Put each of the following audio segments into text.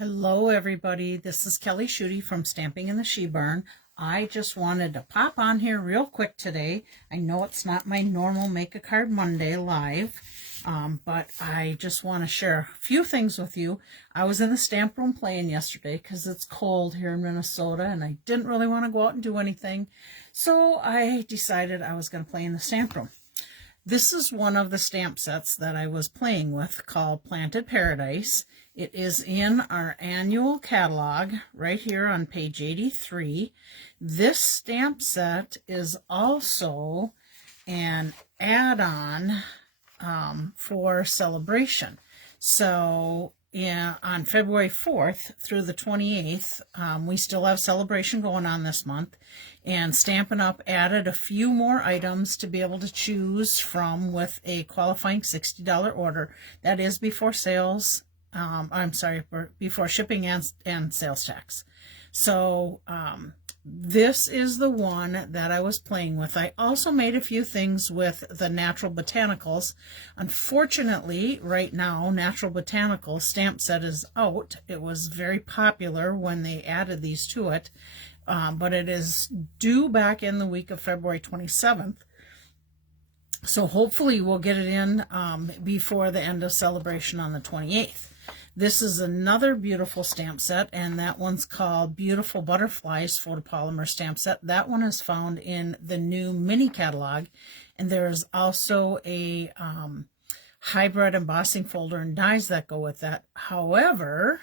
Hello everybody, this is Kelly Schutte from Stamping in the She Barn. I just wanted to pop on here real quick today. I know it's not my normal Make a Card Monday live, but I just want to share a few things with you. I was in the stamp room playing yesterday because it's cold here in Minnesota and I didn't really want to go out and do anything. So I decided I was going to play in the stamp room. This is one of the stamp sets that I was playing with called Planted Paradise. It is in our annual catalog right here on page 83. This stamp set is also an add-on for Celebration. So on February 4th through the 28th, we still have Celebration going on this month, and Stampin' Up! Added a few more items to be able to choose from with a qualifying $60 order. That is before sales. Before shipping and sales tax. So this is the one that I was playing with. I also made a few things with the Natural Botanicals. Unfortunately, right now, Natural Botanicals stamp set is out. It was very popular when they added these to it, but it is due back in the week of February 27th. So hopefully we'll get it in before the end of Celebration on the 28th. This is another beautiful stamp set, and that one's called Beautiful Butterflies Photopolymer Stamp Set. That one is found in the new mini catalog, and there is also a hybrid embossing folder and dies that go with that. However,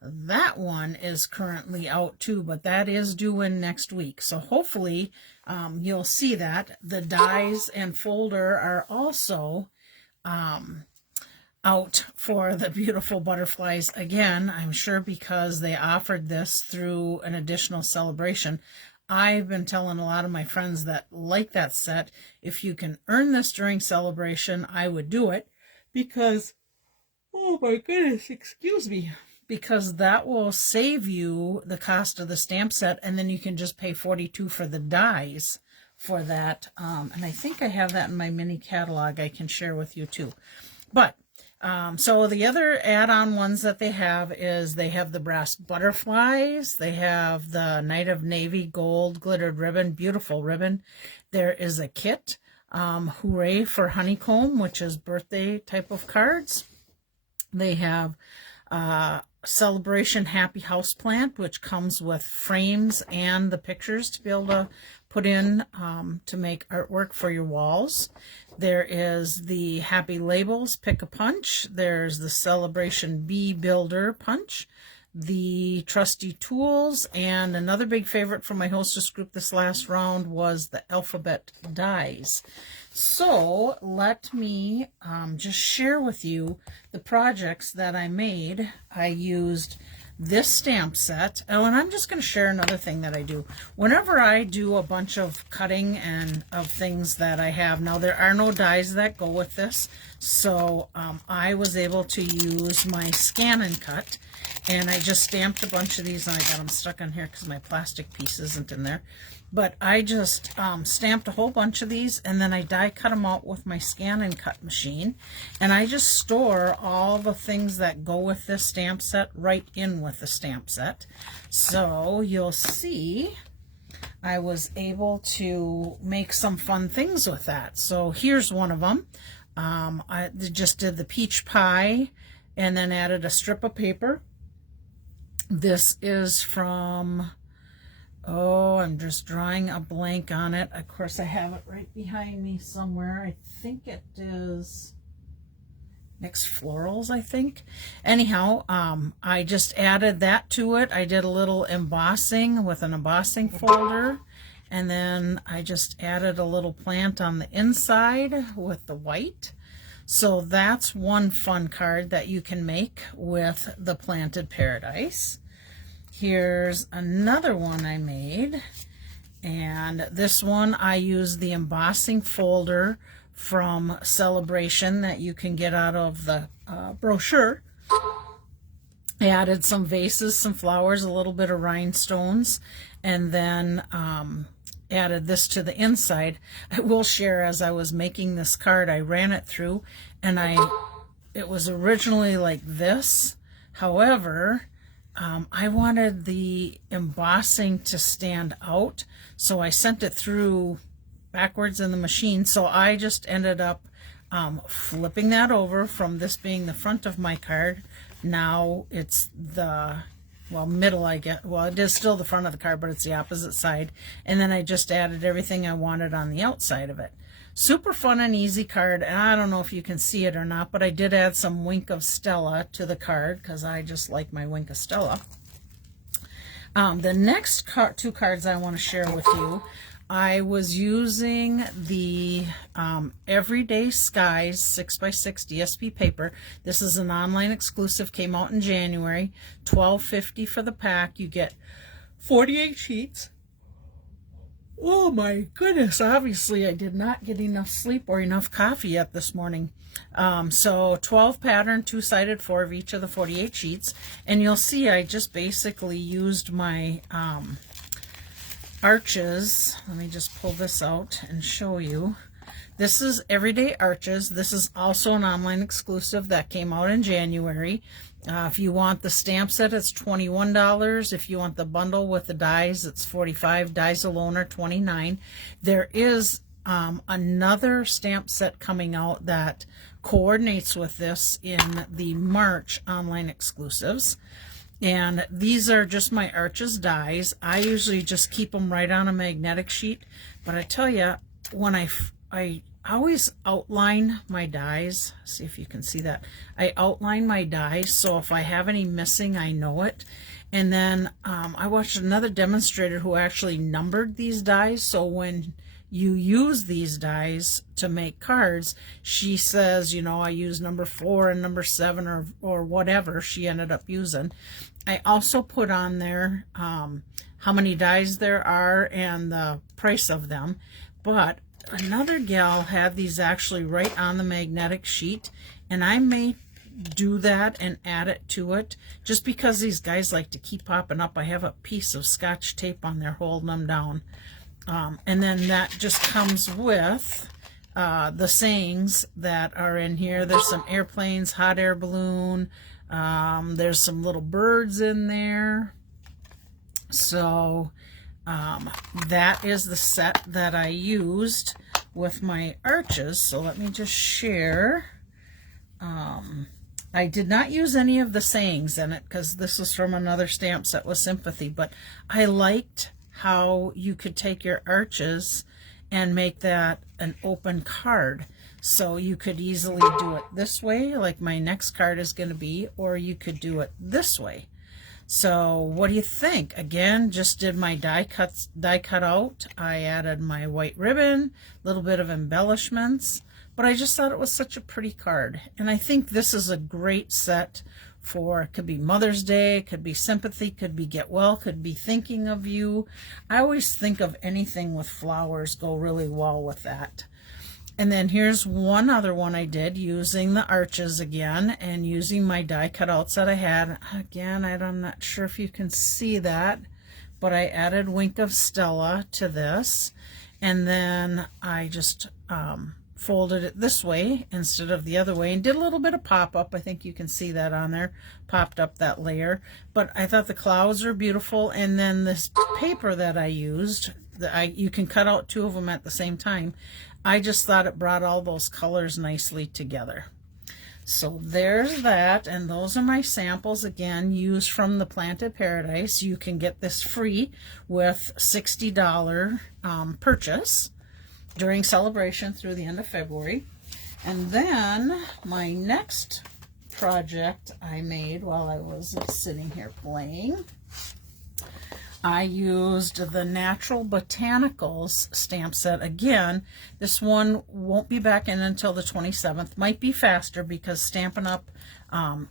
that one is currently out too, but that is due in next week. So hopefully you'll see that. The dies and folder are also out for the Beautiful Butterflies again, I'm sure because they offered this through an additional celebration. I've been telling a lot of my friends that like that set, if you can earn this during Celebration, I would do it because, oh my goodness, excuse me, because that will save you the cost of the stamp set, and then you can just pay $42 for the dies for that. And I think I have that in my mini catalog I can share with you too. But so the other add-on ones that they have is they have the brass butterflies. They have the Night of Navy Gold glittered ribbon, beautiful ribbon. There is a kit, Hooray for Honeycomb, which is birthday type of cards. They have Celebration Happy Houseplant, which comes with frames and the pictures to be able to put in to make artwork for your walls. There is the Happy Labels Pick a Punch. There's the Celebration Bee Builder Punch, the Trusty Tools, and another big favorite from my hostess group this last round was the Alphabet Dies. So let me just share with you the projects that I made. I used this stamp set. Oh, and I'm just going to share another thing that I do. Whenever I do a bunch of cutting and of things that I have, now there are no dies that go with this, so I was able to use my scan and cut, and I just stamped a bunch of these, and I got them stuck on here because my plastic piece isn't in there. But I just stamped a whole bunch of these, and then I die cut them out with my scan and cut machine. And I just store all the things that go with this stamp set right in with the stamp set. So you'll see I was able to make some fun things with that. So here's one of them. I just did the peach pie and then added a strip of paper. This is from... oh, I'm just drawing a blank on it. Of course, I have it right behind me somewhere. I think it is Mixed Florals, I think. Anyhow, I just added that to it. I did a little embossing with an embossing folder. And then I just added a little plant on the inside with the white. So that's one fun card that you can make with the Planted Paradise. Here's another one I made, and this one I used the embossing folder from Celebration that you can get out of the brochure. I added some vases, some flowers, a little bit of rhinestones, and then added this to the inside. I will share, as I was making this card, I ran it through, and it was originally like this. However, I wanted the embossing to stand out, so I sent it through backwards in the machine. So I just ended up flipping that over from this being the front of my card. Now it's the, well, middle, I get. Well, it is still the front of the card, but it's the opposite side. And then I just added everything I wanted on the outside of it. Super fun and easy card, and I don't know if you can see it or not, but I did add some Wink of Stella to the card because I just like my Wink of Stella. The next two cards I want to share with you, I was using the Everyday Skies 6x6 DSP paper. This is an online exclusive, came out in January, $12.50 for the pack. You get 48 sheets. Oh my goodness, obviously I did not get enough sleep or enough coffee yet this morning. So 12 pattern, two-sided, 4 of each of the 48 sheets. And you'll see I just basically used my arches. Let me just pull this out and show you. This is Everyday Arches. This is also an online exclusive that came out in January. If you want the stamp set, it's $21. If you want the bundle with the dies, it's $45. Dies alone are $29. There is another stamp set coming out that coordinates with this in the March online exclusives. And these are just my Arches dies. I usually just keep them right on a magnetic sheet. But I tell you, when I always outline my dies. See if you can see that. I outline my dies, so if I have any missing, I know it. And then I watched another demonstrator who actually numbered these dies, so when you use these dies to make cards, she says, you know, I use number 4 and number 7 or whatever she ended up using. I also put on there how many dies there are and the price of them, but another gal had these actually right on the magnetic sheet, and I may do that and add it to it just because these guys like to keep popping up. I have a piece of Scotch tape on there holding them down. And then that just comes with the sayings that are in here. There's some airplanes, hot air balloon. There's some little birds in there. So that is the set that I used with my arches. So let me just share. I did not use any of the sayings in it because this was from another stamp set with Sympathy, but I liked how you could take your arches and make that an open card. So you could easily do it this way, like my next card is going to be, or you could do it this way. So what do you think? Again, just did my die cut out. I added my white ribbon, a little bit of embellishments, but I just thought it was such a pretty card. And I think this is a great set for, it could be Mother's Day, it could be Sympathy, could be Get Well, could be Thinking of You. I always think of anything with flowers go really well with that. And then here's one other one I did using the arches again and using my die cutouts that I had. Again, I'm not sure if you can see that, but I added Wink of Stella to this. And then I just folded it this way instead of the other way and did a little bit of pop-up. I think you can see that on there, popped up that layer. But I thought the clouds are beautiful. And then this paper that I used, you can cut out 2 of them at the same time. I just thought it brought all those colors nicely together. So there's that, and those are my samples, again, used from the Planted Paradise. You can get this free with $60 purchase during celebration through the end of February. And then my next project I made while I was sitting here playing, I used the Natural Botanicals stamp set again. This one won't be back in until the 27th. Might be faster because Stampin' Up!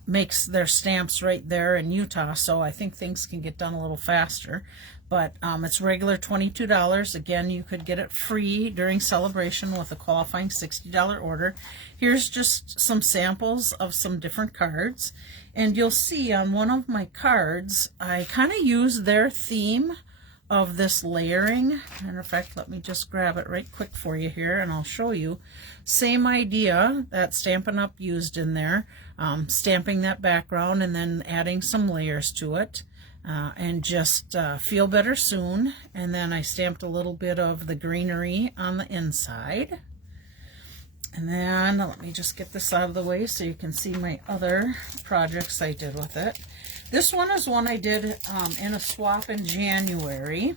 Makes their stamps right there in Utah, so I think things can get done a little faster. But it's regular $22. Again, you could get it free during celebration with a qualifying $60 order. Here's just some samples of some different cards. And you'll see on one of my cards, I kind of used their theme of this layering. Matter of fact, let me just grab it right quick for you here and I'll show you. Same idea that Stampin' Up! Used in there, stamping that background and then adding some layers to it. And just Feel Better Soon. And then I stamped a little bit of the greenery on the inside. And then let me just get this out of the way so you can see my other projects I did with it. This one is one I did in a swap in January.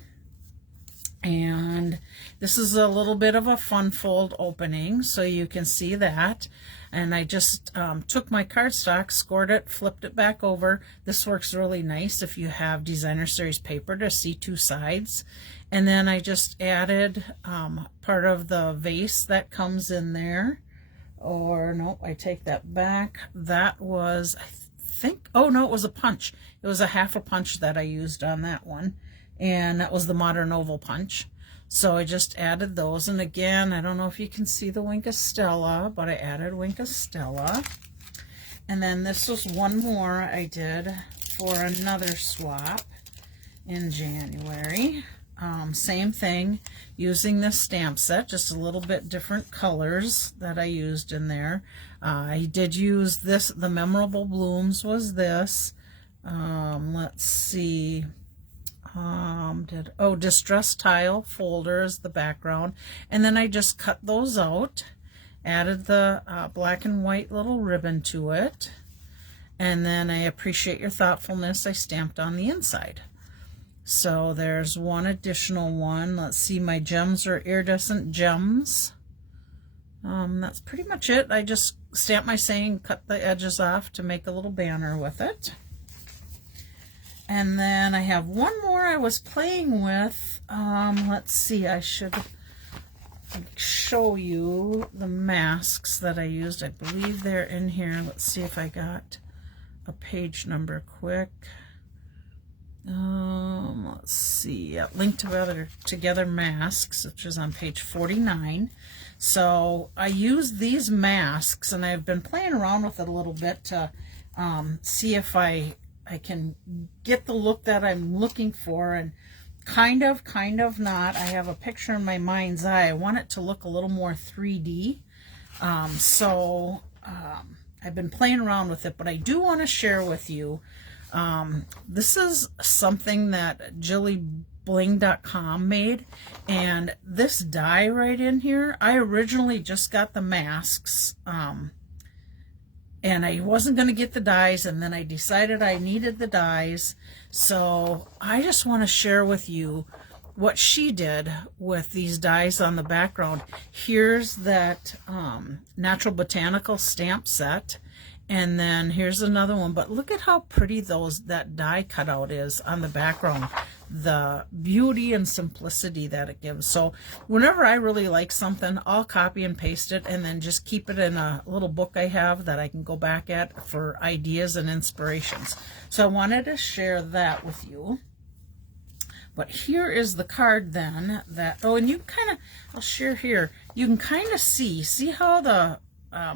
And this is a little bit of a fun fold opening, so you can see that. And I just took my cardstock, scored it, flipped it back over. This works really nice if you have Designer Series paper to see two sides. And then I just added part of the vase that comes in there. Or no, I take that back. That was, I think, oh no, it was a punch. It was a half a punch that I used on that one. And that was the Modern Oval punch. So I just added those. And again, I don't know if you can see the Wink of Stella, but I added Wink of Stella. And then this was one more I did for another swap in January. Same thing, using this stamp set, just a little bit different colors that I used in there. I did use this, the Memorable Blooms was this. Let's see. Distress Tile folders, the background, and then I just cut those out, added the black and white little ribbon to it, and then I Appreciate Your Thoughtfulness I stamped on the inside. So there's one additional one. Let's see, my gems are iridescent gems. That's pretty much it. I just stamped my saying, cut the edges off to make a little banner with it. And then I have one more I was playing with. Let's see, I should show you the masks that I used. I believe they're in here. Let's see if I got a page number quick. Let's see, Link Together Masks, which is on page 49. So I used these masks, and I've been playing around with it a little bit to see if I can get the look that I'm looking for, and kind of not. I have a picture in my mind's eye. I want it to look a little more 3D. I've been playing around with it, but I do want to share with you. This is something that JillyBling.com made, and this die right in here, I originally just got the masks, and I wasn't going to get the dies, and then I decided I needed the dies, so I just want to share with you what she did with these dies on the background. Here's that Natural Botanical stamp set, and then here's another one, but look at how pretty that die cutout is on the background. The beauty and simplicity that it gives. So whenever I really like something, I'll copy and paste it and then just keep it in a little book I have that I can go back at for ideas and inspirations. So I wanted to share that with you. But here is the card then that, oh, and you kind of, I'll share here, you can kind of see how the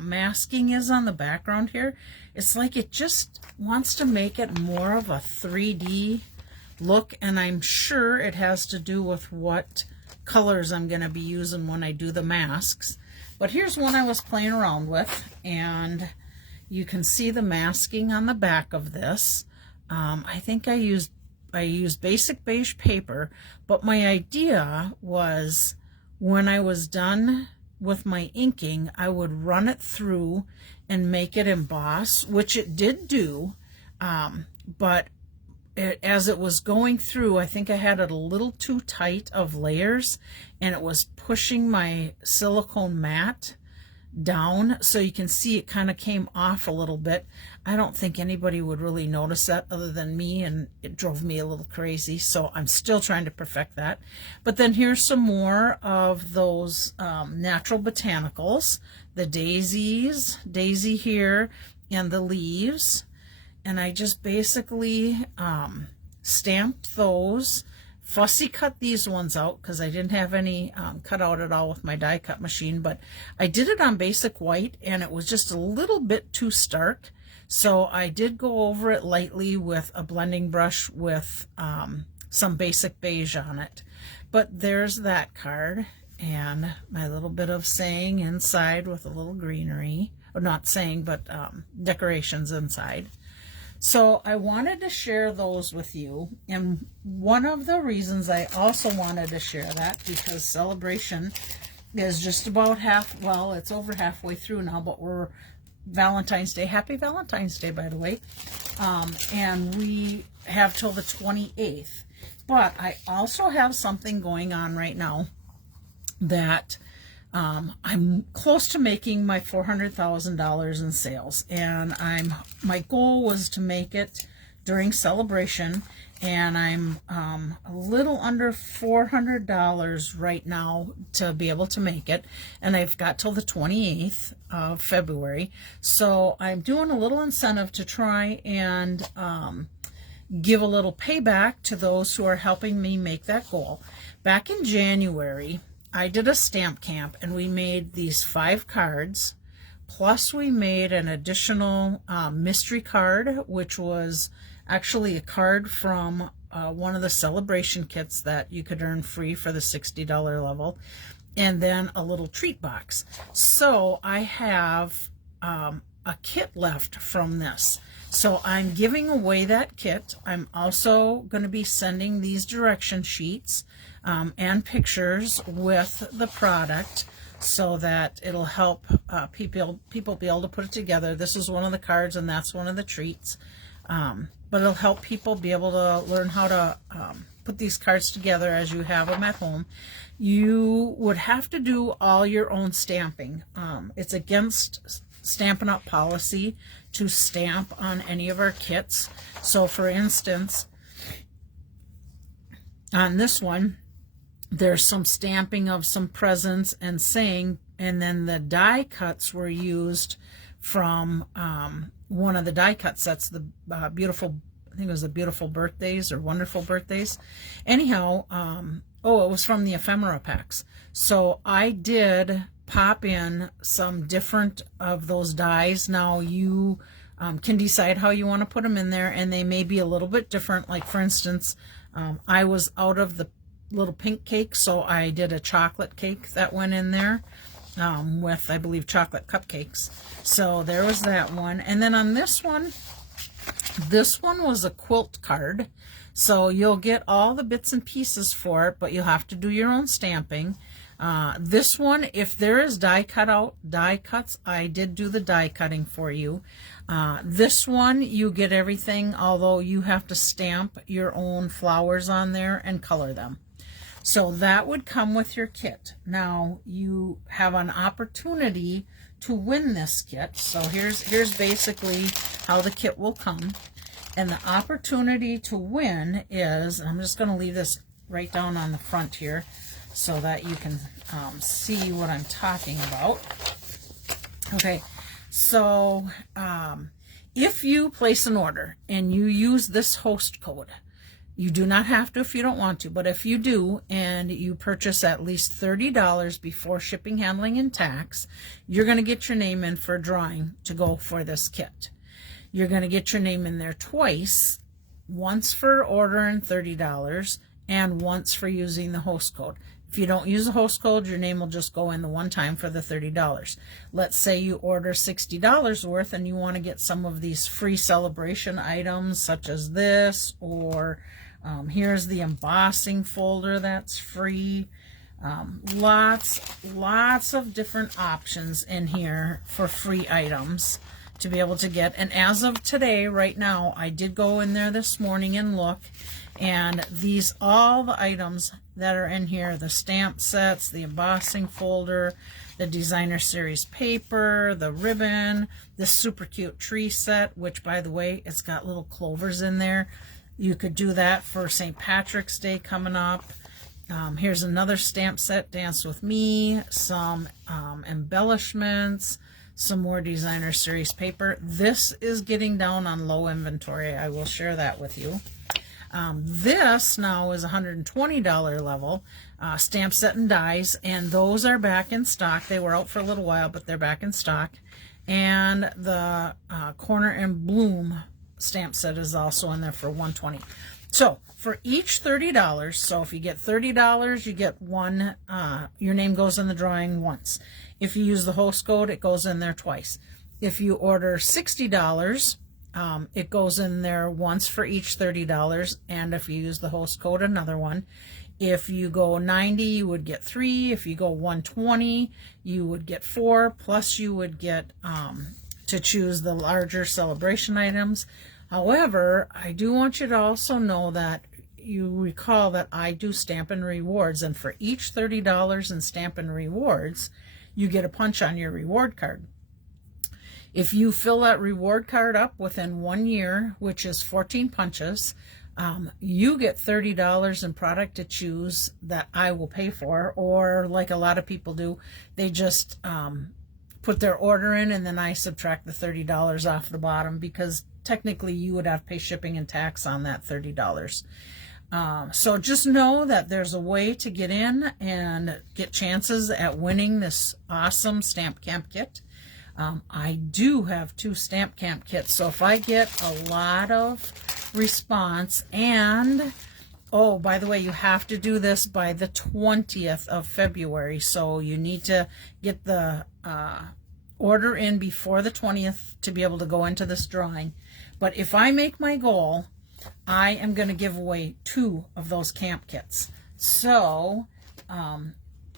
masking is on the background here. It's like it just wants to make it more of a 3D look, and I'm sure it has to do with what colors I'm going to be using when I do the masks. But here's one I was playing around with, and you can see the masking on the back of this. I think I used basic beige paper, but my idea was when I was done with my inking, I would run it through and make it emboss, which it did do, but as it was going through, I think I had it a little too tight of layers, and it was pushing my silicone mat down, so you can see it kind of came off a little bit. I don't think anybody would really notice that other than me, and it drove me a little crazy, so I'm still trying to perfect that. But then here's some more of those natural botanicals, the daisies, daisy here, and the leaves. And I just basically stamped those, fussy cut these ones out because I didn't have any cut out at all with my die cut machine, but I did it on basic white and it was just a little bit too stark. So I did go over it lightly with a blending brush with some basic beige on it. But there's that card, and my little bit of saying inside with a little greenery, or not saying, but decorations inside. So I wanted to share those with you, and one of the reasons I also wanted to share that, because Sale A Bration is just about well, it's over halfway through now, but we're Valentine's Day. Happy Valentine's Day, by the way. And we have till the 28th. But I also have something going on right now that I'm close to making my $400,000 in sales, and my goal was to make it during Sale A Bration, and I'm a little under $400 right now to be able to make it, and I've got till the 28th of February, so I'm doing a little incentive to try and give a little payback to those who are helping me make that goal. Back in January, I did a stamp camp, and we made these 5 cards, plus we made an additional mystery card, which was actually a card from one of the Sale A Bration kits that you could earn free for the $60 level, and then a little treat box. So I have a kit left from this. So I'm giving away that kit. I'm also going to be sending these direction sheets and pictures with the product, so that it'll help people be able to put it together. This is one of the cards, and that's one of the treats. But it'll help people be able to learn how to put these cards together as you have them at home. You would have to do all your own stamping. It's against Stampin' Up policy to stamp on any of our kits. So for instance, on this one, there's some stamping of some presents and saying, and then the die cuts were used from one of the die cut sets, the beautiful, I think it was the Beautiful Birthdays or Wonderful Birthdays. Anyhow, it was from the ephemera packs. So I did pop in some different of those dies. Now you can decide how you want to put them in there, and they may be a little bit different. Like for instance, I was out of the little pink cake, so I did a chocolate cake that went in there with, I believe, chocolate cupcakes. So there was that one. And then on this one was a quilt card. So you'll get all the bits and pieces for it, but you'll have to do your own stamping. This one, if there is die cuts, I did do the die cutting for you. This one, you get everything, although you have to stamp your own flowers on there and color them. So that would come with your kit. Now you have an opportunity to win this kit. So here's basically how the kit will come. And the opportunity to win is, I'm just going to leave this right down on the front here so that you can see what I'm talking about. Okay, so if you place an order and you use this host code, you do not have to if you don't want to, but if you do and you purchase at least $30 before shipping, handling, and tax, you're going to get your name in for a drawing to go for this kit. You're going to get your name in there twice, once for ordering $30 and once for using the host code. If you don't use the host code, your name will just go in the one time for the $30. Let's say you order $60 worth and you want to get some of these free Sale A Bration items such as this, or here's the embossing folder that's free. Lots of different options in here for free items to be able to get. And as of today, right now, I did go in there this morning and look, and all the items that are in here, the stamp sets, the embossing folder, the designer series paper, the ribbon, this super cute tree set, which by the way, it's got little clovers in there. You could do that for St. Patrick's Day coming up. Here's another stamp set, Dance With Me, some embellishments, some more designer series paper. This is getting down on low inventory. I will share that with you. This now is $120 level stamp set and dies, and those are back in stock. They were out for a little while, but they're back in stock. And the Corner and Bloom stamp set is also in there for $120. So for each $30, so if you get $30, you get one, your name goes in the drawing once. If you use the host code, it goes in there twice. If you order $60, it goes in there once for each $30, and if you use the host code, another one. If you go 90, you would get 3. If you go 120, you would get 4, plus you would get to choose the larger celebration items. However, I do want you to also know that you recall that I do Stampin' Rewards, and for each $30 in Stampin' Rewards, you get a punch on your reward card. If you fill that reward card up within 1 year, which is 14 punches, you get $30 in product to choose that I will pay for, or like a lot of people do, they just put their order in and then I subtract the $30 off the bottom, because technically you would have to pay shipping and tax on that $30. So just know that there's a way to get in and get chances at winning this awesome Stamp Camp kit. I do have 2 Stamp Camp kits, so if I get a lot of response, and oh, by the way, you have to do this by the 20th of February, so you need to get the order in before the 20th to be able to go into this drawing. But if I make my goal, I am going to give away 2 of those camp kits. So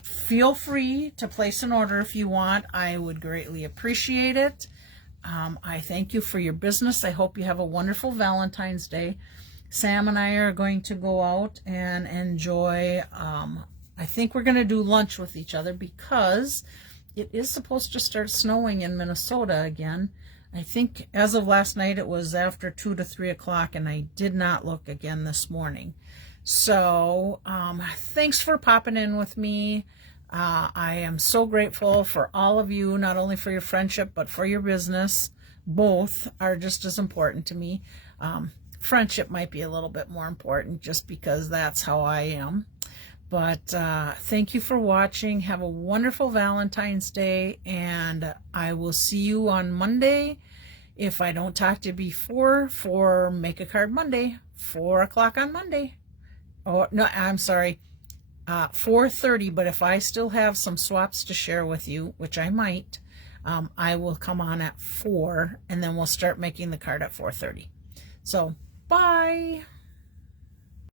feel free to place an order if you want. I would greatly appreciate it. I thank you for your business. I hope you have a wonderful Valentine's Day. Sam and I are going to go out and enjoy, I think we're going to do lunch with each other, because it is supposed to start snowing in Minnesota again. I think as of last night it was after 2 to 3 o'clock, and I did not look again this morning. So thanks for popping in with me. I am so grateful for all of you, not only for your friendship, but for your business. Both are just as important to me. Friendship might be a little bit more important just because that's how I am. But thank you for watching. Have a wonderful Valentine's Day, and I will see you on Monday. If I don't talk to you before, for Make a Card Monday, 4 o'clock on Monday. Oh, no, I'm sorry, 4:30, but if I still have some swaps to share with you, which I might, I will come on at 4, and then we'll start making the card at 4:30. So, bye!